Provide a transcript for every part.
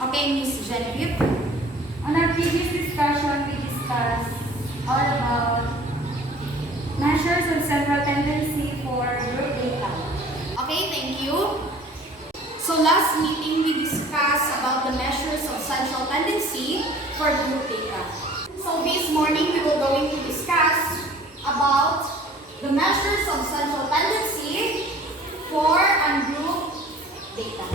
Okay, Miss Genevieve. On our previous discussion, we discussed all about measures of central tendency for group data. Okay, thank you. So last meeting, we discussed about the measures of central tendency for group data. So this morning, we will going to discuss about the measures of central tendency for ungroup data.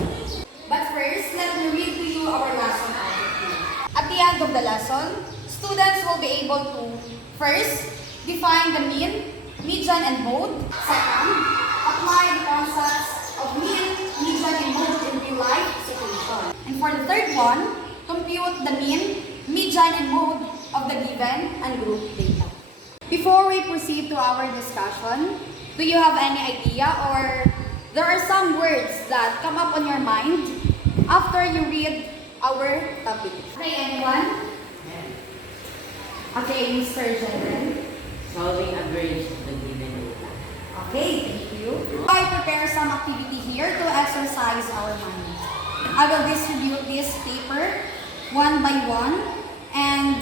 But first, let me read to you our lesson overview. At the end of the lesson, students will be able to first, define the mean, median, and mode. Second, apply the concepts of mean, median, and mode in real-life situation. And for the third one, compute the mean, median, and mode of the given ungroup data. Before we proceed to our discussion, do you have any idea or there are some words that come up on your mind after you read our topic? Okay, anyone? Okay, Mr. General. Solving average of the given data. Okay, thank you. I prepare some activity here to exercise our mind. I will distribute this paper one by one and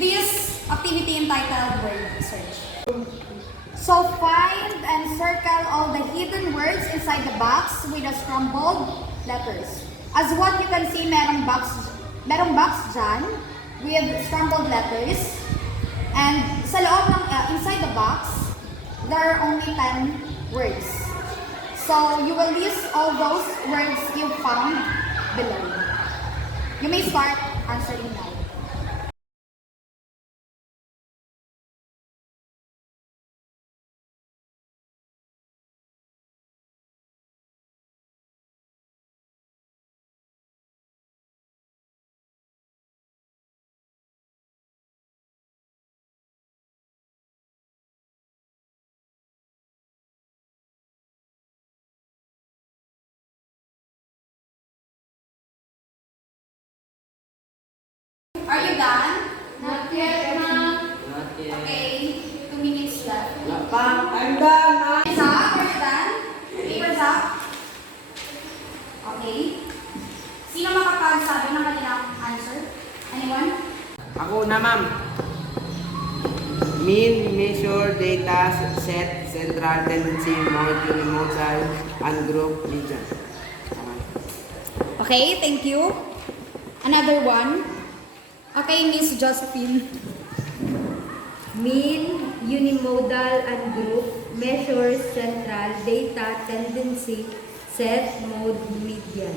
this activity entitled word search. So find and circle all the hidden words inside the box with the scrambled letters. As what you can see, merong box dyan with scrambled letters. And sa loob ng, inside the box, there are only 10 words. So you will list all those words you found below. You may start answering now. Are you done? Not yet, ma'am. Not yet. Okay, 2 minutes left. I'm done, ma'am. Hands up, are you done? Papers up. Okay. Sino makapagsabi ng kanilang answer? Anyone? Ako na, ma'am. Mean, measure, data, set, central, tendency, mode, unimodal, ungroup, median. Okay, thank you. Another one. Okay, Miss Josephine. Mean, unimodal, ungroup, measure, central, data, tendency, set, mode, median.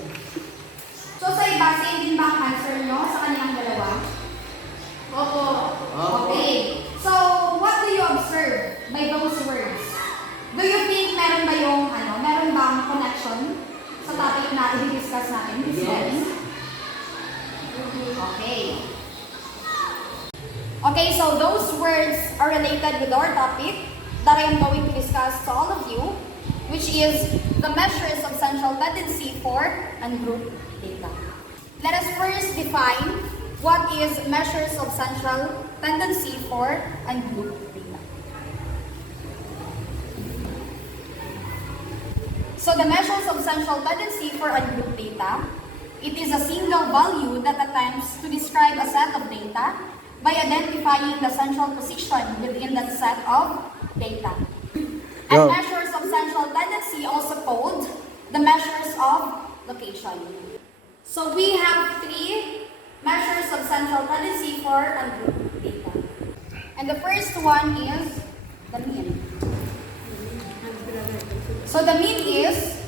So sa iba, same din ba ang answer nyo sa kanilang dalawa? Opo. Okay. So, what do you observe by those words? Do you think meron bang connection sa topic na i-discuss natin this morning? Okay. Okay, so those words are related with our topic that I am going to discuss to all of you, which is the measures of central tendency for ungroup data. Let us first define what is measures of central tendency for ungroup data. So the measures of central tendency for ungroup data, it is a single value that attempts to describe a set of data by identifying the central position within that set of data. And measures of central tendency also called the measures of location. So we have 3 measures of central tendency for ungroup data. And the first one is the mean. So the mean is,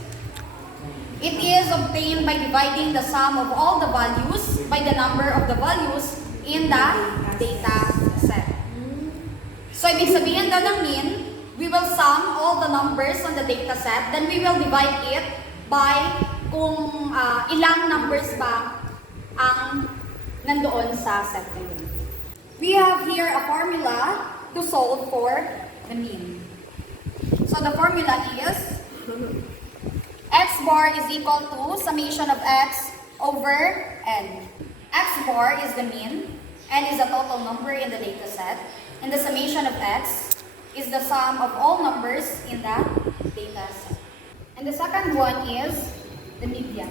it is obtained by dividing the sum of all the values by the number of the values in the data set. So ibig sabihin daw ng mean, we will sum all the numbers on the data set, then we will divide it by kung ilang numbers ba ang nandoon sa set na yun. We have here a formula to solve for the mean. So the formula is x bar is equal to summation of x over n. X bar is the mean, n is the total number in the data set, and the summation of x is the sum of all numbers in the data set. And the second one is the median.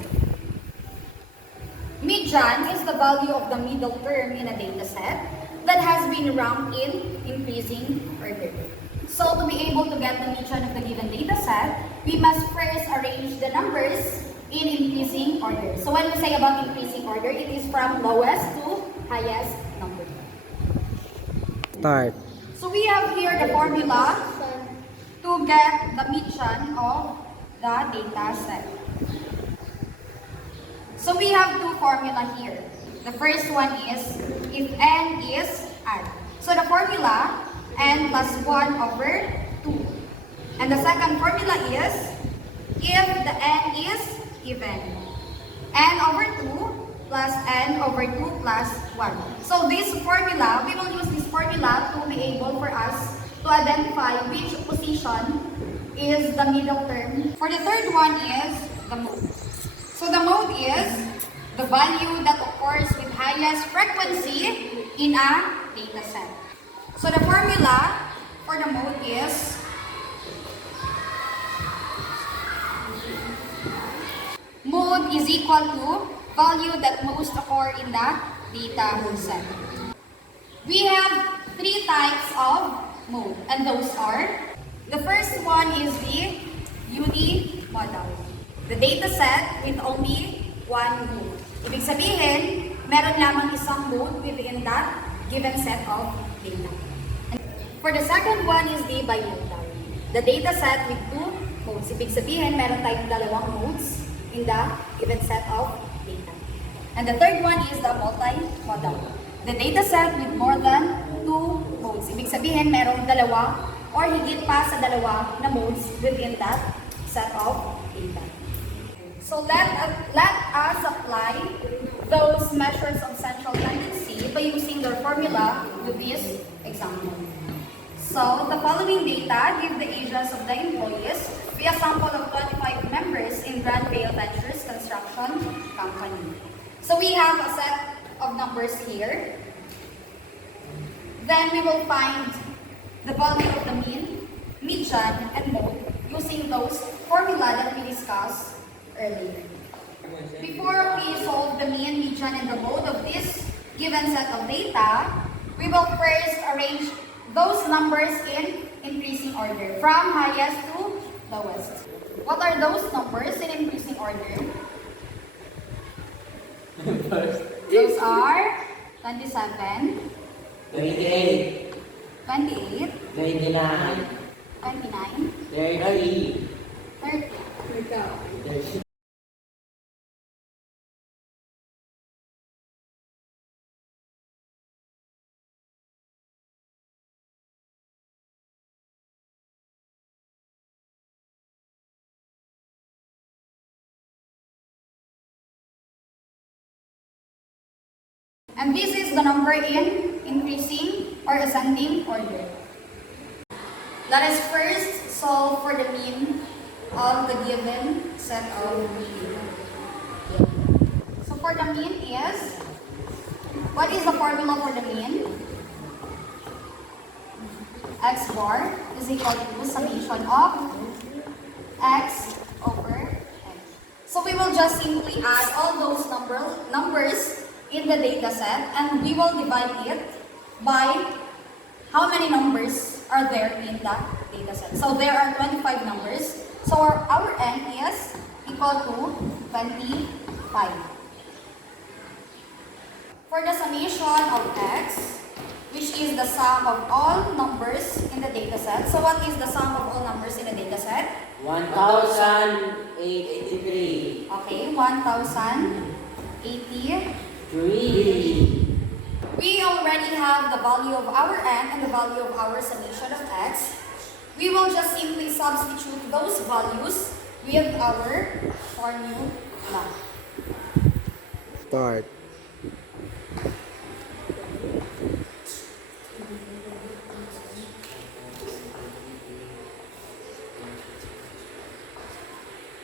median is the value of the middle term in a data set that has been ranked in increasing order. So to be able to get the median of the given data set, we must first arrange the numbers in increasing order. So when we say about increasing order, it is from lowest to highest number. Start. So we have here the formula to get the median of the data set. So we have two formula here. The first one is if n is odd. So the formula n plus 1 over 2. And the second formula is if the n is even. N over 2 plus n over 2 plus 1. So this formula, we will use this formula to be able for us to identify which position is the middle term. For the third one is the mode. So the mode is the value that occurs with highest frequency in a data set. So the formula for the mode is mode is equal to value that most occur in the data set. We have three types of mode, and those are, the first one is the unimodal. The data set with only one mode. Ibig sabihin, meron lamang isang mode within that given set of data. And for the second one is the bimodal. The data set with two modes. Ibig sabihin, meron tayong dalawang modes in the given set of data. And the third one is the multimodal. The data set with more than two modes. Ibig sabihin, merong dalawa or higit pa sa dalawa na modes within that set of data. So let us apply those measures of central tendency by using their formula with this example. So the following data give the ages of the employees. We a sample of 25 members in Grand Vale Ventures Construction Company. So we have a set of numbers here. Then we will find the value of the mean, median, and mode using those formula that we discussed earlier. Before we solve the mean, median, and the mode of this given set of data, we will first arrange those numbers in increasing order, from highest to lowest. What are those numbers in increasing order? Those are 27, 28, 28, 29, 29, 30, 30. And this is the number in increasing or ascending order. Let us first solve for the mean of the given set of data. So for the mean is, what is the formula for the mean? X bar is equal to summation of x over x. So we will just simply add all those numbers in the data set, and we will divide it by how many numbers are there in the data set. So there are 25 numbers. So our n is equal to 25. For the summation of x, which is the sum of all numbers in the data set. So what is the sum of all numbers in the data set? 1,883. Okay, 1,083. 3. We already have the value of our n and the value of our summation of x. We will just simply substitute those values with our formula. Start.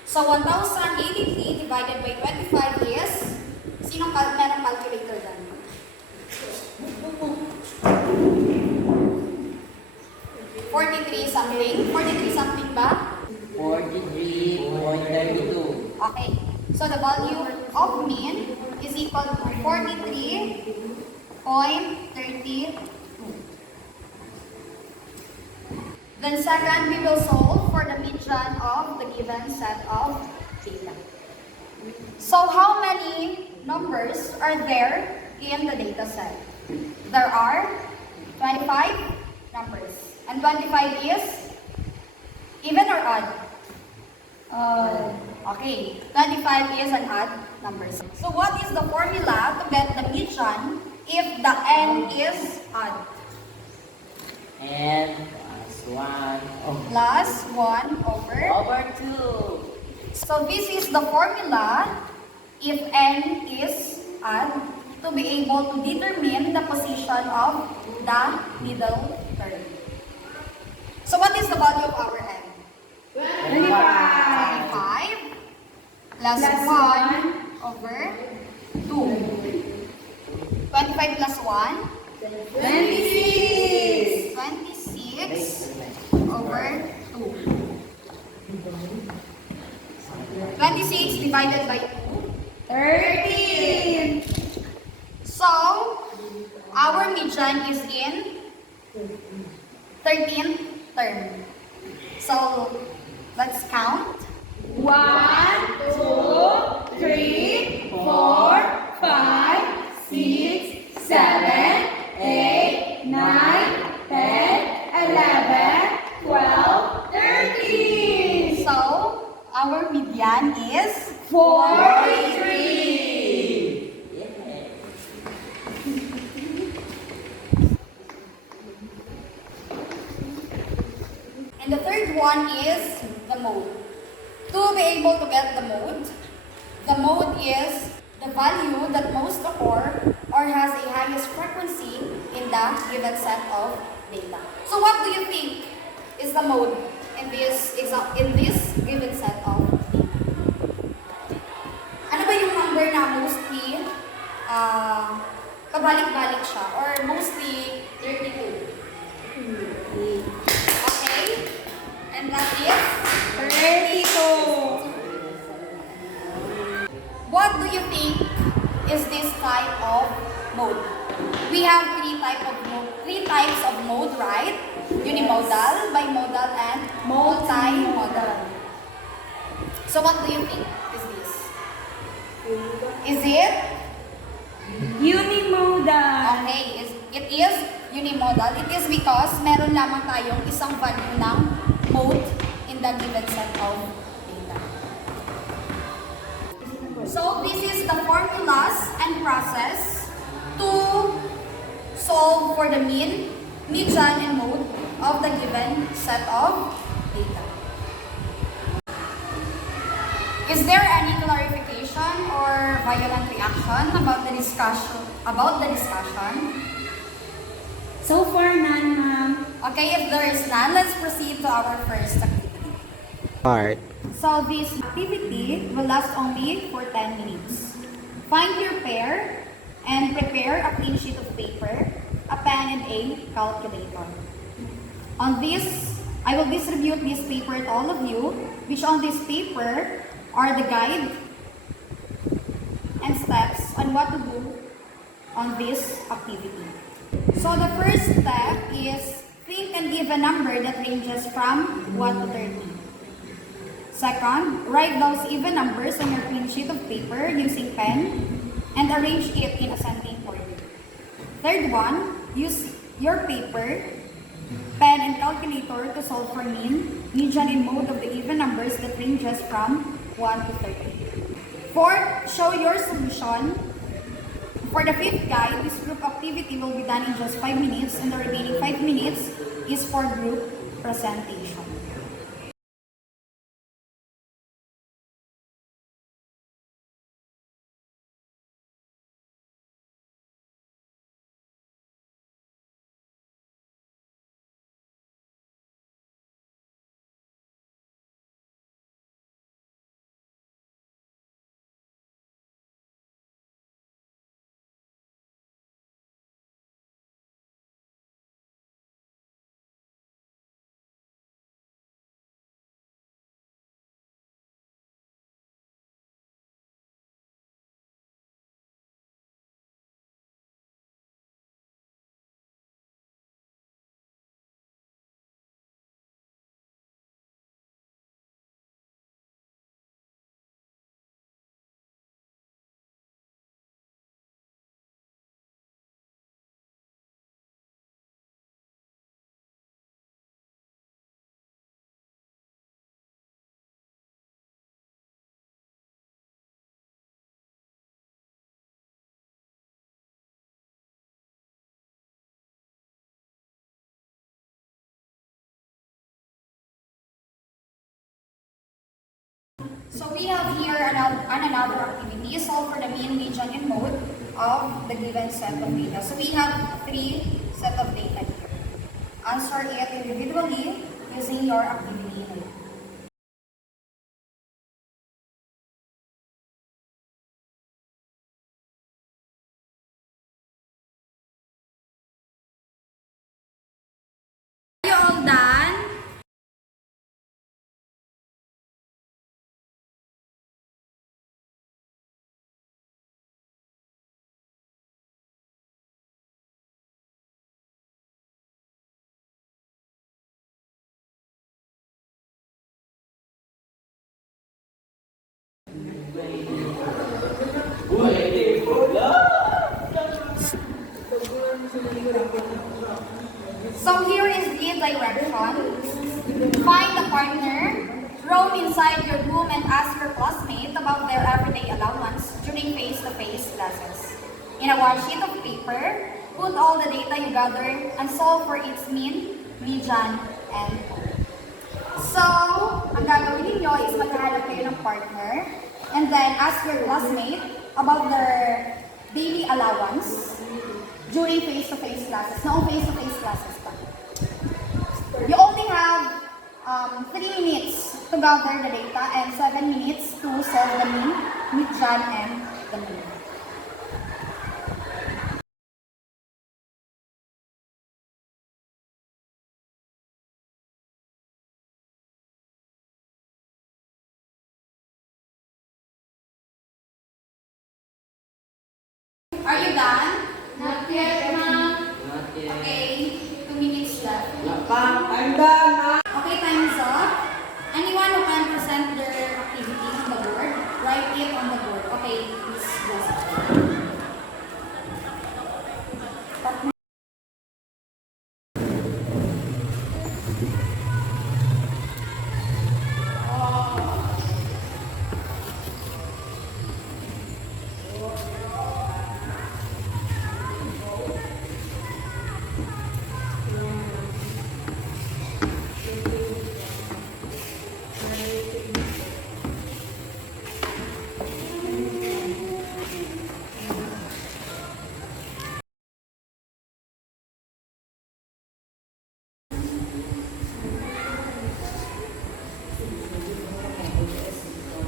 So 1,083 divided by 25 is, sinong merong calculator dyan? 43 something. 43 something ba? 43.32. Okay. So So the value of mean is equal to 43.32. Then second, we will solve for the median of the given set of data. So how many numbers are there in the data set? There are 25 numbers. And 25 is even or odd? Okay, 25 is an odd number. So what is the formula to get the median if the n is odd? And plus 1 Plus 1 over 2. So this is the formula if n is odd to be able to determine the position of the middle term. So what is the value of our n? 25 plus 1 over 2. 25 plus 1? 26. 26 over 2. 26 divided by 2? 13. So, our median is in 13th term. So, let's count. 1, 2, 3, 4, 5, 6, 7, 8, 9, 10, 11, 12, 13. So, our median is 43. And the third one is the mode. To be able to get the mode is the value that most occur or has the highest frequency in the given set of data. So what do you think is the mode in this given set of data? Ano ba yung number na mostly pabalik-balik siya or mostly 32? Okay? And that is 32. what do you think is this type of mode? We have three types of mode, right? Unimodal, bimodal, and multimodal. So what do you think is this? Is it? Unimodal. Okay, it is unimodal. It is because meron lamang tayong isang value ng mode in the given set of data. So this is the formulas and process to solve for the mean, median, and mode of the given set of data. Is there any clarification or violent reaction about the discussion? So far, none, ma'am. Okay, if there is none, let's proceed to our first activity. Part. So this activity will last only for 10 minutes. Find your pair and prepare a clean sheet of paper, a pen, and a calculator. On this, I will distribute this paper to all of you, which on this paper are the guide and steps on what to do on this activity. So the first step is think and give a number that ranges from 1 to 30. Second, write those even numbers on your clean sheet of paper using pen and arrange it in ascending order. Third one, use your paper, pen, and calculator to solve for mean, median, and mode of the even numbers that ranges from 1 to 30. Fourth, show your solution. For the fifth guide, this group activity will be done in just 5 minutes, and the remaining 5 minutes is for group presentation. So we have here another activity, solve for the mean, median, and mode of the given set of data. So we have 3 set of data here. Answer it individually using your activity note. Are you all done? So here is the direction. Find the partner, roam inside your room and ask your classmate about their everyday allowance during face-to-face classes. In a worksheet of paper, put all the data you gather and solve for its mean, median, and mode. So, ang gagawin ninyo is maghahanap kayo ng partner and then ask your classmate about their daily allowance during face-to-face classes. No face-to-face classes pa. You only have 3 minutes to gather the data and 7 minutes to solve the mean, median, and the mode. Are you done? Not yet, ma'am. Not yet. Okay, 2 minutes left. I'm done. Okay, time is up. Anyone who can present their activity on the board, write it on the board. Okay, Miss Jessica.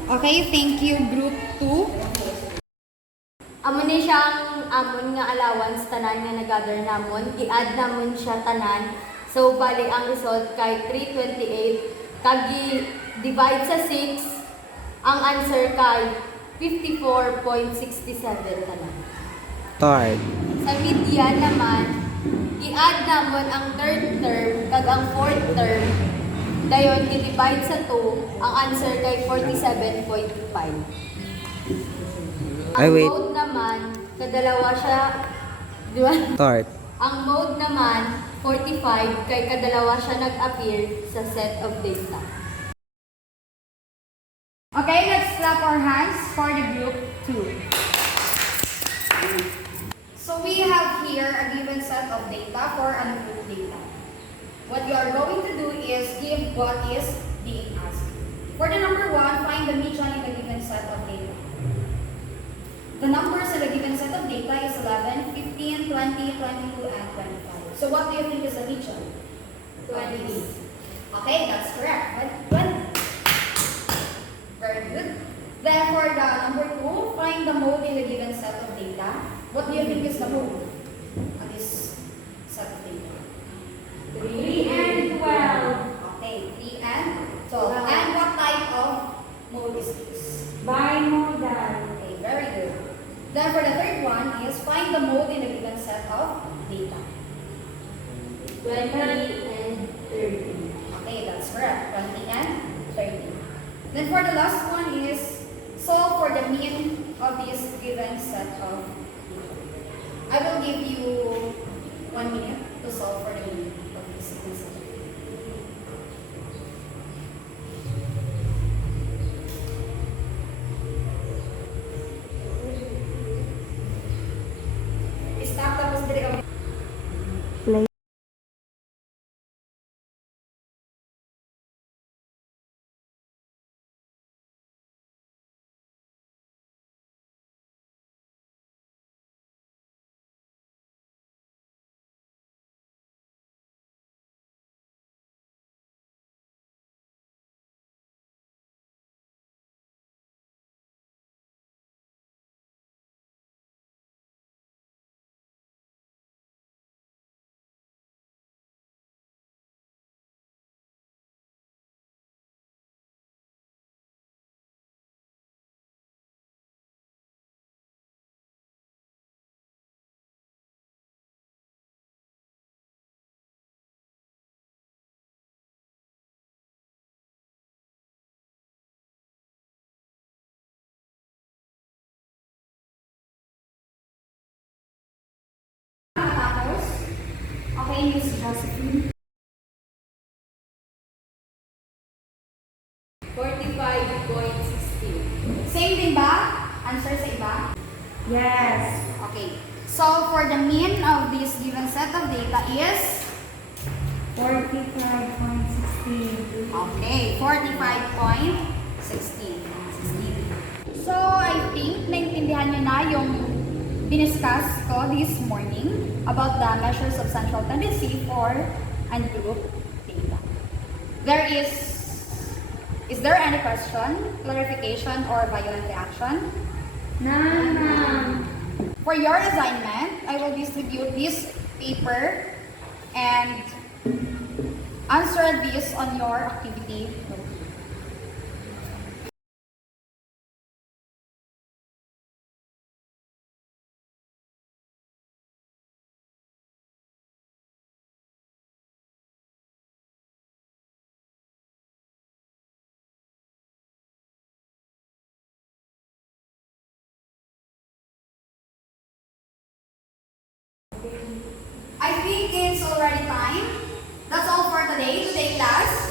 Okay, thank you, Group 2. Amo ni siyang amon nga allowance tanan nga nagather namon, i-add namon siya tanan. So bali ang result kay 328 kag divide sa 6, ang answer kay 54.67 tanan. Start. Sa median naman, i-add namon ang third term kag ang fourth term. Dayon i-divide sa 2, ang answer kay 47.5. Ay, Ang wait. mode naman, kadalawa siya, di ba? Start. Ang mode naman, 45, kay kadalawa siya nag-appear sa set of data. Okay, let's clap our hands for the Group 2. So we have here a given set of data for ungrouped data. What you are going to do is give what is being asked. For the number 1, find the median in the given set of data. The numbers in the given set of data is 11, 15, 20, 22, and 25. So what do you think is the median? 20. Okay, that's correct. 20. Very good. Then for the number 2, find the mode in the given set of data. What do you think is the mode of this set of data? 3 and 12. Okay, 3 and 12. And what type of mode is this? Bimodal. Okay, very good. Then for the third one is find the mode in the given set of data. 20 and 30. Okay, that's correct. 20 and 30. Then for the last one is solve for the mean of this given set of data. I will give you 1 minute to solve for the mean of this given set. Stop tapos dire. Miss Josephine. 45.16. Same din ba? Answer sa iba? Yes. Okay. So, for the mean of this given set of data is 45.16. okay, 45.16. So, I think naintindihan nyo na yung diniscuss ko this morning about the measures of central tendency for and group data. Is there any question, clarification, or violent reaction? None, ma'am. For your assignment, I will distribute this paper and answer this on your activity note. I think it's already time. That's all for today class.